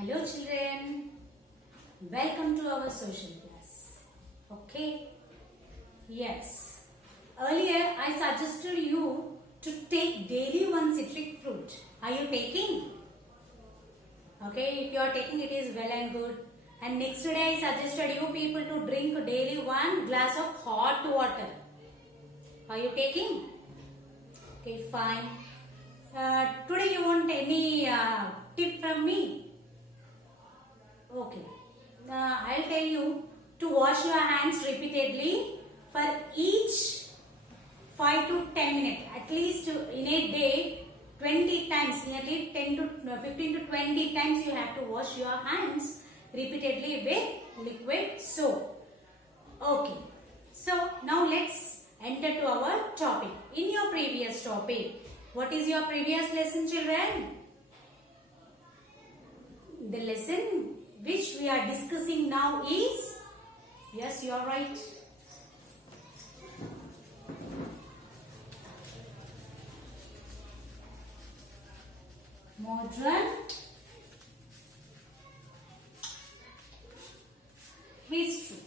Hello children, welcome to our social class. Okay, yes, earlier I suggested you to take daily one citric fruit. Are you taking? Okay, if you are taking, it is well and good. And next day I suggested you people to drink daily one glass of hot water. Are you taking? Okay, fine. Today you want any tip from me? Okay. I'll tell you to wash your hands repeatedly for each 5 to 10 minutes. At least in a day, 20 times, nearly 10 to 15 to 20 times you have to wash your hands repeatedly with liquid soap. Okay. So now let's enter to our topic. In your previous topic, what is your previous lesson, children? The lesson which we are discussing now is, yes, you are right. Modern history.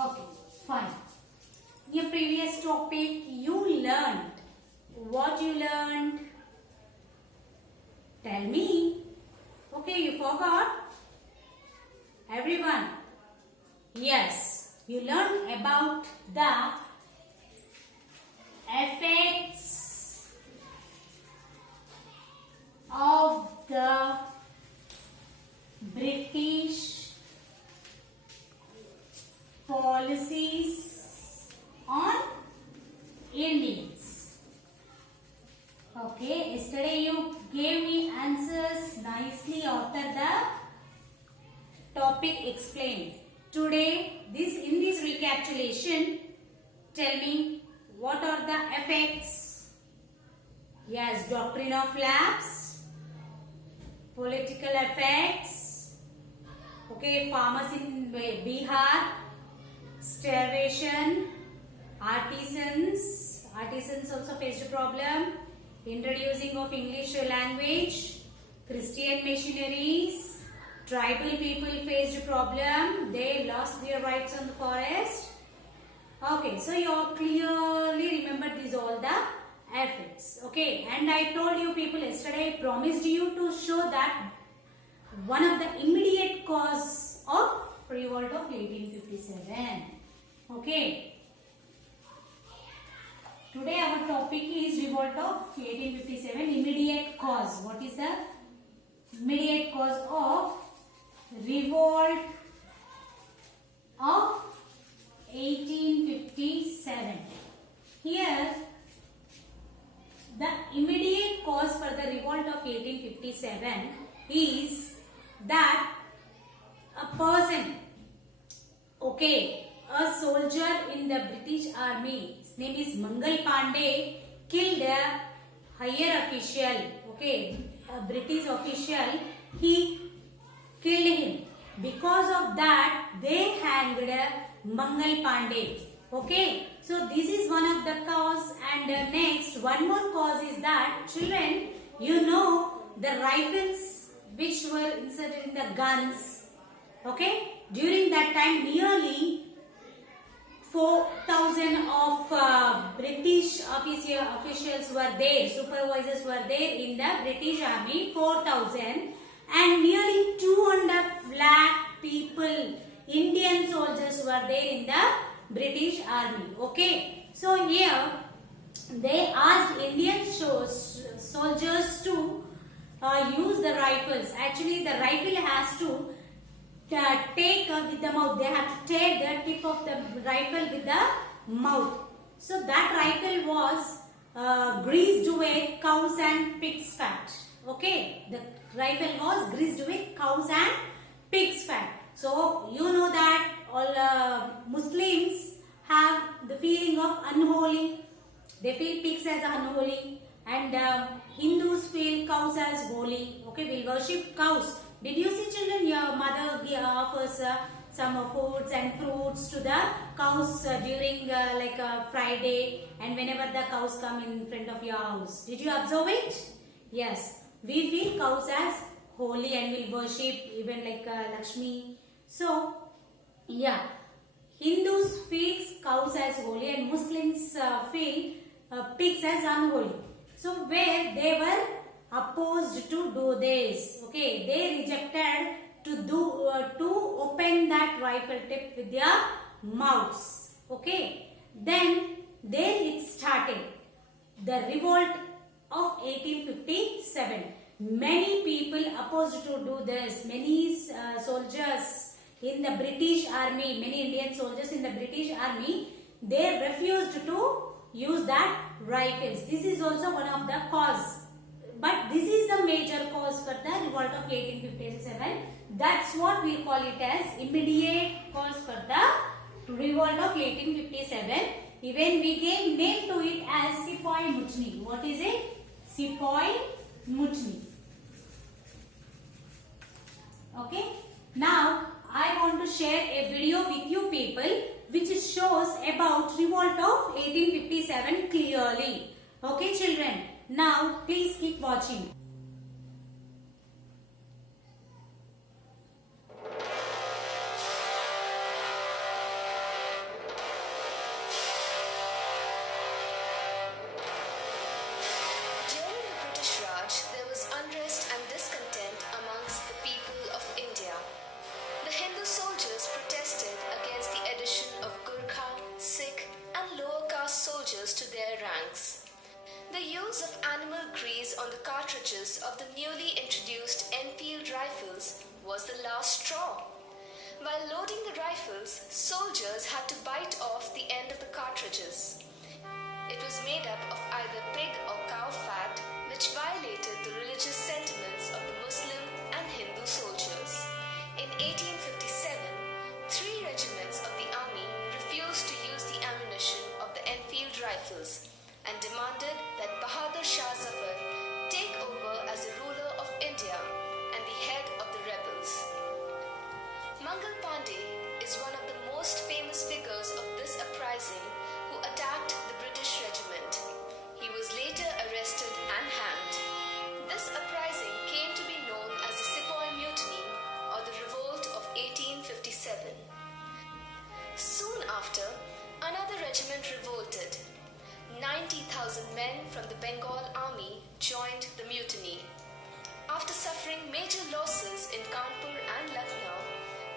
Okay, fine. In your previous topic, you learned. What you learned? Tell me. Okay, you forgot? Everyone? Yes, you learned about the effects of the British policies on Indians. Okay, yesterday you gave me answers nicely after the topic explained. Today, in this recapitulation, tell me what are the effects? Yes, doctrine of lapse, political effects, okay, farmers in Bihar, starvation, artisans also faced a problem, introducing of English language, Christian missionaries, tribal people faced a problem, they lost their rights on the forest. Okay, so you all clearly remember these all the effects. Okay, and I told you people yesterday, I promised you to show that one of the immediate cause of revolt of 1857. Okay. Today our topic is revolt of 1857, immediate cause. What is the immediate cause of revolt of 1857? Here, the immediate cause for the revolt of 1857 is that a person, okay, a soldier in the British army, his name is Mangal Pandey, killed a higher official, okay, a British official, he killed him. Because of that, they hanged Mangal Pandey, okay. So this is one of the cause, and next, one more cause is that, children, you know the rifles which were inserted in the guns, okay, during that time nearly 4,000 of British officials were there, supervisors were there in the British army, 4,000, and nearly 2.5 lakh people, Indian soldiers were there in the British army. Okay, so here they asked Indian soldiers to use the rifles. Actually, the rifle has to take with the mouth. They have to take the tip of the rifle with the mouth. So that rifle was greased with cows and pigs fat. Okay, the rifle was greased with cows and pigs fat. So you know that all Muslims have the feeling of unholy. They feel pigs as unholy, and Hindus feel cows as holy. Okay, we worship cows. Did you see, children, your mother offers some foods and fruits to the cows during like Friday, and whenever the cows come in front of your house? Did you observe it? Yes, we feel cows as holy and will worship even like Lakshmi. So yeah, Hindus feel cows as holy and Muslims feel pigs as unholy. So where they were opposed to do this, okay, they rejected to open that rifle tip with their mouths, okay. Then there it started, the revolt of 1857. Many people opposed to do this. Many soldiers in the British army, many Indian soldiers in the British army, they refused to use that rifles. This is also one of the cause. But this is the major cause for the revolt of 1857. That's what we call it as immediate cause for the revolt of 1857. Even we gave name to it as Sepoy Mutiny. What is it? Sepoy Mutiny. Okay. Now I want to share a video with you people which shows about revolt of 1857 clearly. Okay children. Now please keep watching. To their ranks. The use of animal grease on the cartridges of the newly introduced Enfield rifles was the last straw. While loading the rifles, soldiers had to bite off the end of the cartridges. It was made up of either pig or cow fat, which violated the religious sentiments of the Muslim and Hindu soldiers. In 1857, 3 regiments of the army refused to use the ammunition of the Enfield rifles and demanded that Bahadur Shah Zafar take over as the ruler of India and the head of the rebels. Mangal Pandey is one of the most famous figures of this uprising who attacked the British regiment. He was later arrested and hanged. This uprising came to be known as the Sepoy Mutiny or the Revolt of 1857. Soon after, another regiment revolted. 90,000 men from the Bengal army joined the mutiny. After suffering major losses in Kanpur and Lucknow,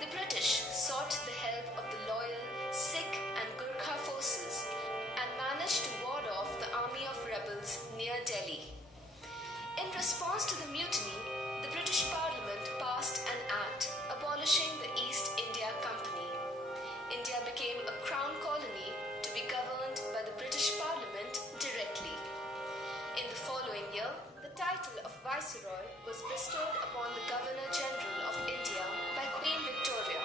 the British sought the help of the loyal Sikh and Gurkha forces and managed to ward off the army of rebels near Delhi. In response to the mutiny, the British Parliament passed an act abolishing the East India Company. India became a crown colony to be governed by the British Parliament directly. In the following year, the title of Viceroy was bestowed upon the Governor-General of India by Queen Victoria.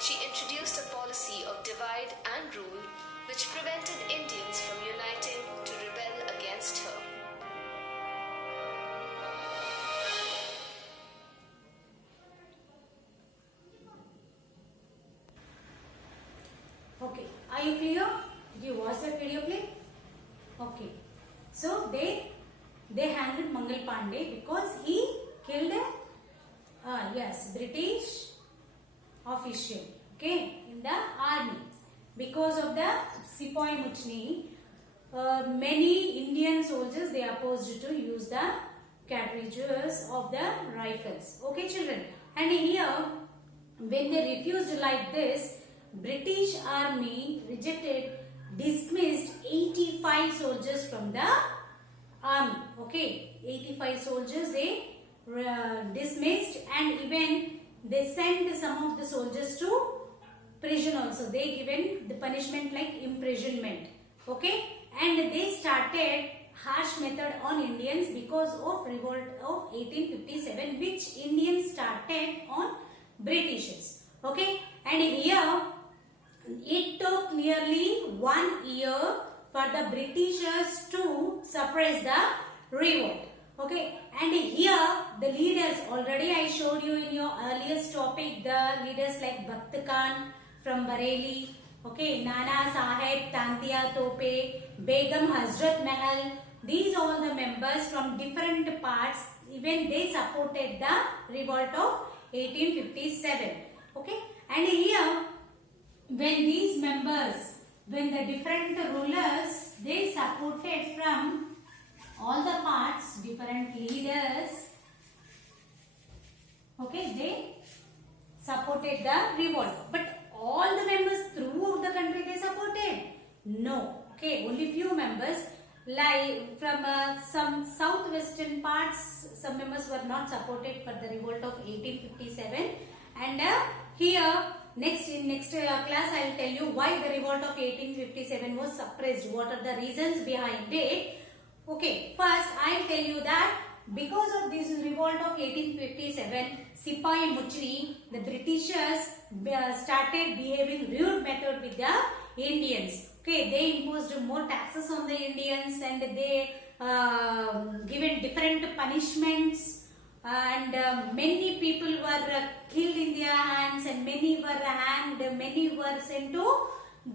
She introduced a policy of divide and rule which prevented Indians from uniting to rebel against her. Okay, are you clear? Did you watch that video clip? Okay, so they hanged Mangal Pandey because he killed a British official, okay, in the army. Because of the Sepoy Mutiny, many Indian soldiers, they opposed to use the cartridges of the rifles. Okay children, and here when they refused like this, British army dismissed 85 soldiers from the army. Okay, 85 soldiers they dismissed, and even they sent some of the soldiers to prison also. They given the punishment like imprisonment. Okay, and they started harsh method on Indians because of revolt of 1857, which Indians started on Britishers. Okay, and here it took nearly 1 year for the Britishers to suppress the revolt. Okay, and here the leaders, already I showed you in your earliest topic, the leaders like Bakht Khan from Bareilly, okay, Nana Sahib Tantia Tope, Begum Hazrat Mahal, these all the members from different parts even they supported the revolt of 1857. Okay, and here when these members, when the different rulers, they supported from all the parts, different leaders, okay, they supported the revolt. But all the members throughout the country they supported? No. Okay, only few members, like from some southwestern parts, some members were not supported for the revolt of 1857. And here next class I will tell you why the revolt of 1857 was suppressed. What are the reasons behind it? Okay, first I will tell you that because of this revolt of 1857, Sipahi Muchri, the Britishers started behaving rude method with the Indians. Okay, they imposed more taxes on the Indians and they given different punishments, and many people were killed in their hands, and many were hanged, many were sent to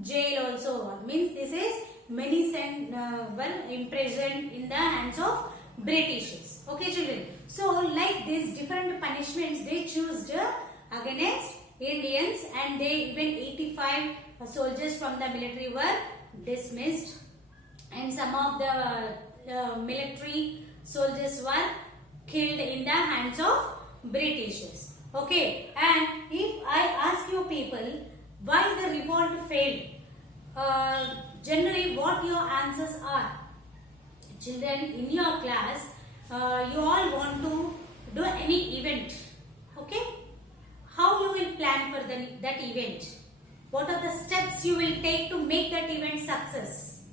jail also. Means this is many were imprisoned in the hands of Britishers. Okay children, so like these different punishments they chose against Indians, and they even 85 soldiers from the military were dismissed, and some of the military soldiers were killed in the hands of Britishers. Okay, and if I ask you people why the revolt failed, generally what your answers are? Children, in your class, you all want to do any event. Okay, how you will plan for that event? What are the steps you will take to make that event success?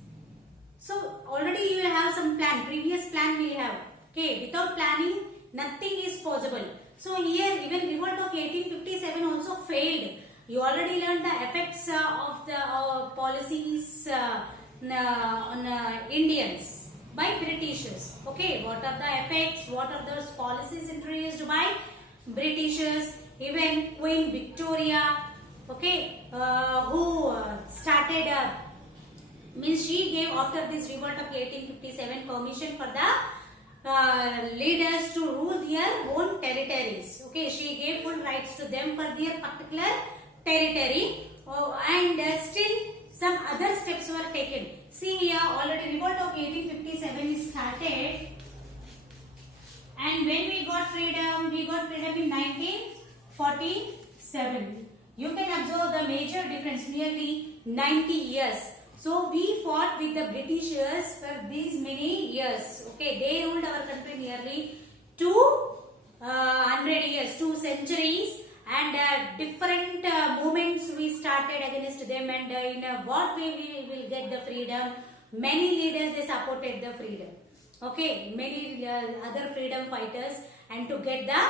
So already you will have some plan, previous plan will have. Okay, without planning nothing is possible. So here even revolt of 1857 also failed. You already learned the effects of the policies on Indians by Britishers. Okay, what are the effects? What are those policies introduced by Britishers? Even Queen Victoria, okay, who started, means she gave after this revolt of 1857 permission for the leaders to rule their own territories. Okay, she gave full rights to them for their particular territory, and still some other steps were taken. See here, already revolt of 1857 is started, and when we got freedom in 1947. You can observe the major difference, nearly 90 years. So we fought with the Britishers for these many years. Okay, they ruled our country nearly 200 years, 2 centuries, and different movements we started against them, and in what way we will get the freedom. Many leaders they supported the freedom. Okay, many other freedom fighters, and to get the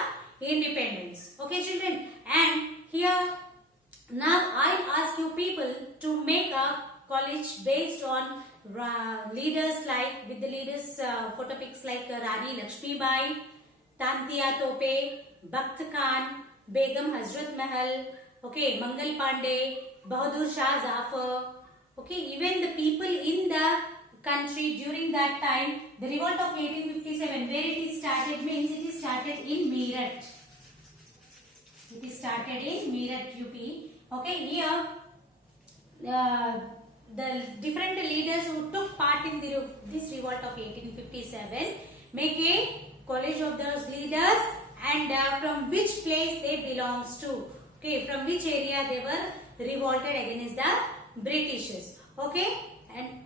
independence. Okay children, and here now I ask you people to make a college based on leaders, like with the leaders photo pics like Rani Lakshmi Bai, Tantia Tope, Bakht Khan, Begum Hazrat Mahal, okay, Mangal Pandey, Bahadur Shah Zafar. Okay, even the people in the country during that time, the revolt of 1857, where it is started means it is started in Meerut. It is started in Meerut, UP. Okay, here the different leaders who took part in this revolt of 1857 make a college of those leaders, and from which place they belongs to. Okay, from which area they were revolted against the Britishers. Okay, and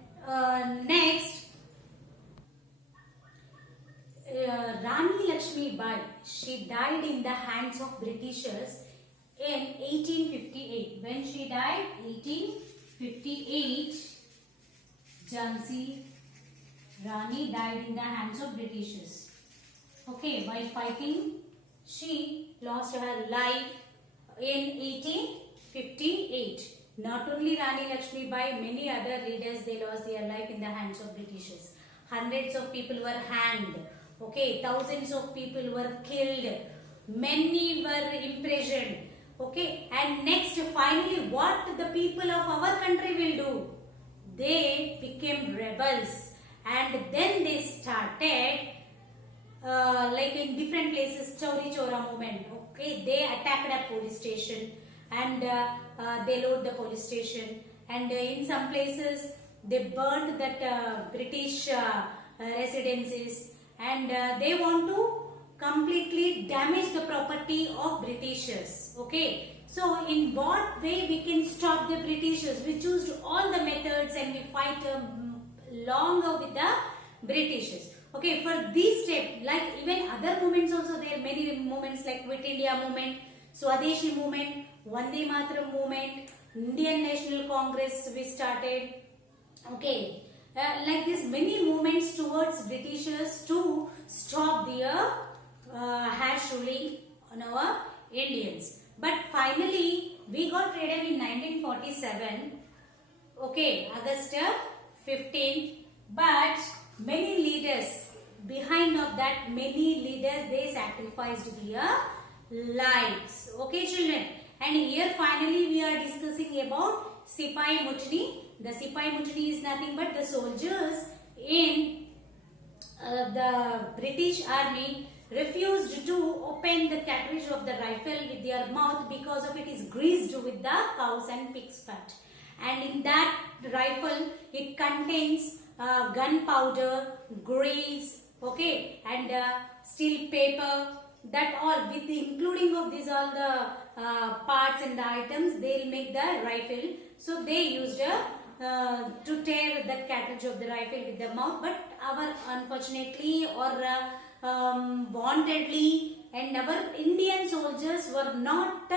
next, Rani Lakshmi Bai, she died in the hands of Britishers in 1858. When she died, 1858, Jhansi Rani died in the hands of Britishers. Okay, while fighting, she lost her life in 1858. Not only Rani Lakshmi Bai, many other leaders, they lost their life in the hands of Britishers. Hundreds of people were hanged. Okay, thousands of people were killed. Many were imprisoned. Okay, and next, finally, what the people of our country will do? They became rebels, and then they started like in different places, Chauri Chora movement. Okay, they attacked a police station and they load the police station. And in some places, they burned that British residences, and they want to completely damage the property of Britishers. Okay, so in what way we can stop the Britishers? We choose all the methods and we fight longer with the Britishers. Okay, for this step, like even other movements also, there are many movements like Quit India movement, Swadeshi movement, Vande Mataram movement, Indian National Congress we started. Okay, like this many movements towards Britishers to stop their harsh ruling on our Indians. But finally, we got freedom in 1947. Okay, August 15th. But many leaders, behind of that, many leaders, they sacrificed their lives. Okay, children. And here finally we are discussing about Sipai Mutiny. The Sipai Mutiny is nothing but the soldiers in the British army refused to open the cartridge of the rifle with their mouth because of it is greased with the cows and pigs fat. And in that rifle, it contains gunpowder, grease, okay, and steel paper. That all, with the including of these all the parts and the items, they'll make the rifle. So they used to tear the cartridge of the rifle with the mouth. But our unfortunately or wantedly, and our Indian soldiers were not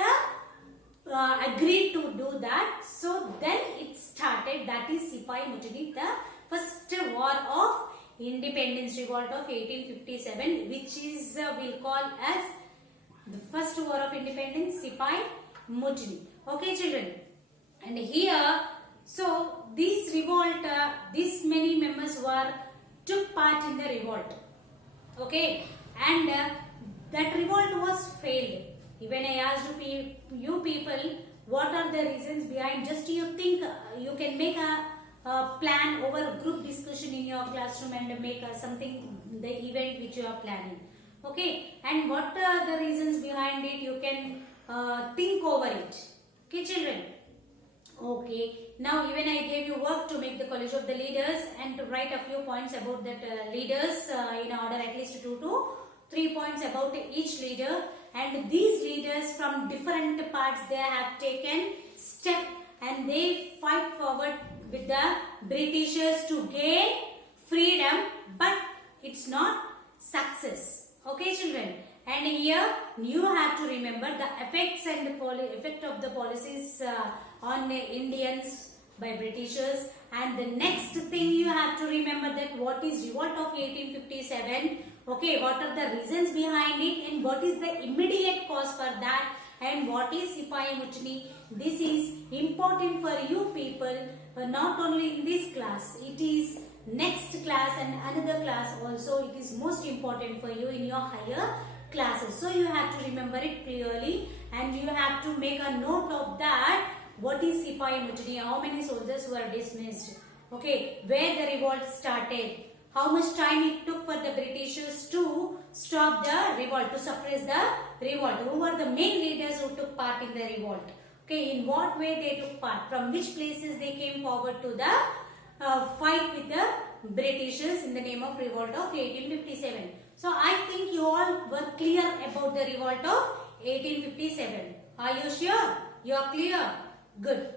agreed to do that. So then it started. That is Sipai Mutiny, the first war of Independence Revolt of 1857, which is we'll call as the first war of independence, Sipai Mutiny. Okay, children. And here, so this revolt, these many members took part in the revolt. Okay, and that revolt was failed. When I asked you people, what are the reasons behind? Just you think you can make a plan over group discussion in your classroom and make something, the event which you are planning. Okay, and what are the reasons behind it? You can think over it. Okay, children. Okay, now even I gave you work to make the College of the Leaders and to write a few points about that leaders in order, at least 2 to 3 points about each leader. And these leaders from different parts, they have taken step and they fight forward with the Britishers to gain freedom, but it's not success. Okay, children. And here you have to remember the effects and the effect of the policies on the Indians by Britishers. And the next thing you have to remember that what is revolt of 1857. Okay, what are the reasons behind it and what is the immediate cause for that, and what is Sipai Mutiny. This is important for you people, not only in this class, it is next class and another class also. It is most important for you in your higher classes. So you have to remember it clearly and you have to make a note of that. What is Sipai Mutiny? How many soldiers were dismissed? Okay, where the revolt started? How much time it took for the Britishers to stop the revolt, to suppress the revolt? Who were the main leaders who took part in the revolt? Okay, in what way they took part? From which places they came forward to the fight with the Britishers in the name of revolt of 1857. So I think you all were clear about the revolt of 1857. Are you sure? You are clear? Good.